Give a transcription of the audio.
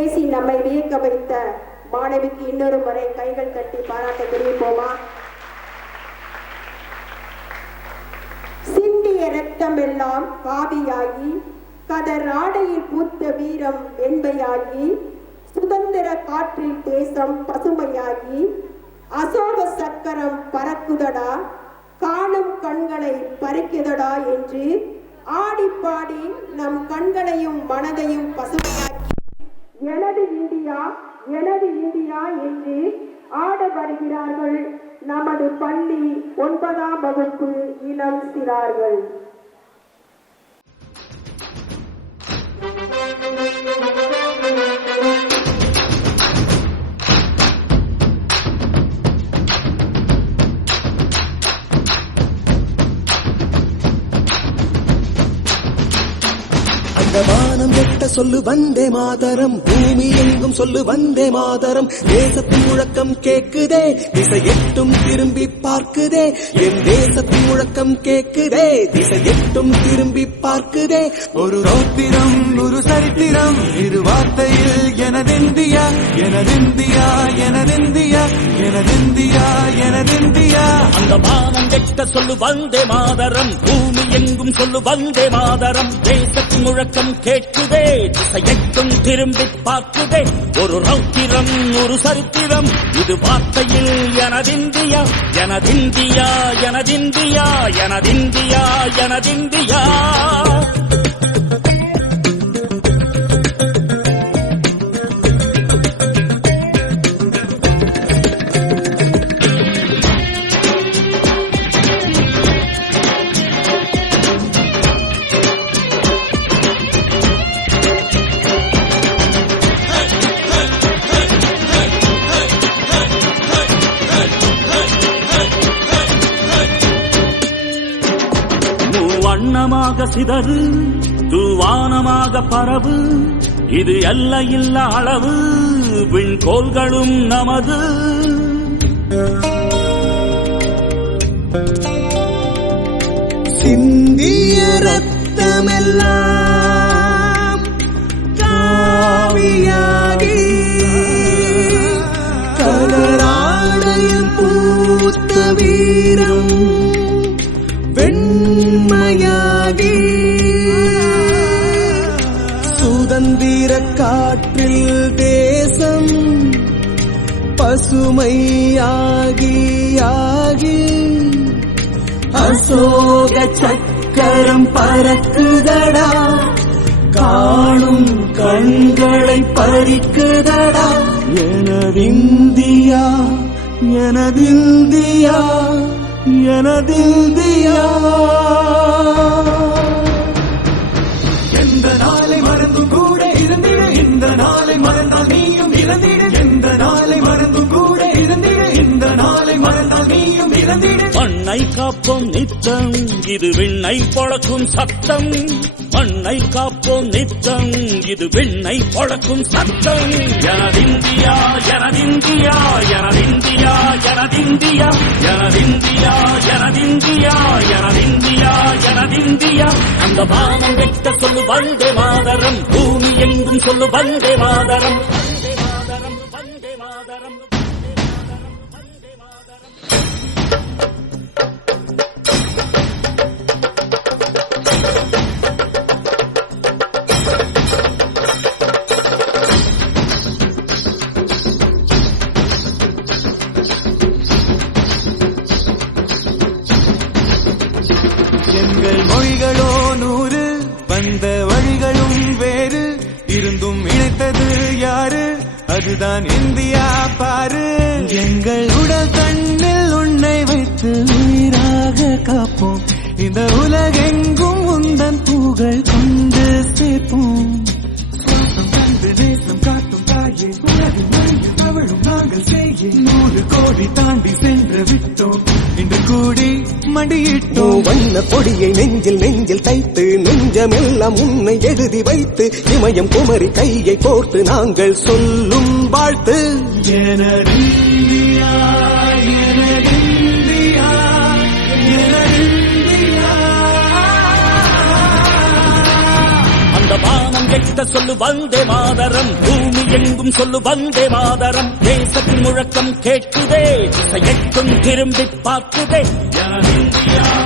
பேசி நம்மை வியக்க வைத்த மாணவிக்கு இன்னொரு முறை கைகள் தட்டி பாராட்ட தெரிவிப்போமா? சிந்திய ரத்தம் எல்லாம் காவியாகி கதர் ஆடையில் பூத்த வீரம் வெண்மையாகி சுதந்திர காற்றில் தேசம் பசுமையாகி அசோக சக்கரம் பறக்குதடா காணும் கண்களை பறிக்குதடா என்று ஆடிப்பாடி நம் கண்களையும் மனதையும் பசுமையாக்கி எனது இந்தியா என்று ஆட வருகிறார்கள் நமது பள்ளி 9ஆம் வகுப்பு இளம் சிறார்கள். வானம் எட்ட சொல்லு வந்தே மாதரம், பூமி எங்கும் சொல்லு வந்தே மாதரம். தேசத்தின் முழக்கம் கேக்குதே, திசை எட்டும் திரும்பி பார்க்குதே. என் தேசத்தின் முழக்கம் கேக்குதே, திசை எட்டும் திரும்பி பார்க்குதே. ஒரு ரௌத்திரம் ஒரு சரித்திரம் இரு வார்த்தையில் எனதிந்தியா எனதிந்தியா எனதிந்தியா எனதிந்தியா எனதிந்தியா. அந்த வானம் எட்ட சொல்லு வந்தே மாதரம், பூமி எங்கும் சொல்லு வந்தே மாதரம். தேசத்தின் முழக்கம் கேட்குதே, திசையெட்டும் திரும்பி பார்க்குதே. ஒரு ரௌத்திரம் ஒரு சரித்திரம் இது வார்த்தையில் எனதிந்தியா எனதிந்தியா எனதிந்தியா எனதிந்தியா எனதிந்தியா. வண்ணமாக சிதறு தூவானமாக பரவு, இது எல்லையில்ல அளவு விண்கோள்களும் நமது. சிந்திய ரத்தமெல்லாம் காவியாகி கதராடையில் பூத்த வீரம் வெண்மையாகி சுதந்திர காற்றில் தேசம் பசுமையாகி ஆகி அசோக சக்கரம் பறக்குதடா காணும் கண்களை பறிக்குதடா. எனதிந்தியா எனதிந்தியா எனதிந்தியா. எந்த நாளை மறந்தும் கூட இருந்திட, இந்த நாளை மறந்தால் நீயும் இறந்திட. எந்த நாளை மறந்தும் கூட இருந்திட, இந்த நாளை மறந்தால் நீயும் இறந்திட. மண்ணை காப்போம் நித்தம் இது விண்ணை பொழக்கும் சத்தம். மண்ணை காப்போம் நித்தம் இது விண்ணை பொழக்கும் சத்தம். எனதிந்தியா எனதிந்தியா எனதிந்தியா எனதிந்தியா எனதிந்தியா எனதிந்தியா எனதிந்தியா எனதிந்தியா. அந்த வானம் வெட்ட சொல்லு வந்தே மாதரம், பூமி எங்கும் சொல்லு வந்தே மாதரம். வந்தே மாதரம் வந்தே மாதரம். எங்கள் மொழிகளோ 100, வந்த வழிகளும் வேறு, இருந்தும் இணைத்தது யாரு? அதுதான் இந்தியா பாரு. எங்கள் உடல் தன்னில் உன்னை வைத்து உயிராக காப்போம், இந்த உலகெங்கும் உந்தன் புகழ் கொண்டு சேர்ப்போம். சுவாசம் தந்து தேசம் காட்டும் தாயே, உலகின் மொழியில் தவழும் நாங்கள் செய்ய 100 கோடி தாண்டி சென்று விட்டோம், இன்று கூடி மண்டியிட்டோம். வண்ண கொடியை நெஞ்சில் நெஞ்சில் தைத்து நெஞ்சமெல்லாம் உன்னை எழுதி வைத்து இமயம் குமரி கையை கோர்த்து நாங்கள் சொல்லும் வாழ்த்து. எனதிந்தியா எனதிந்தியா எனதிந்தியா. இந்த வானம் எட்ட சொல்லு வந்தே மாதரம், பூமி எங்கும் சொல்லு வந்தே மாதரம். தேசத்தின் முழக்கம் கேட்குதே, திசை எட்டும் திரும்பி பார்க்குதே. எனது இந்தியா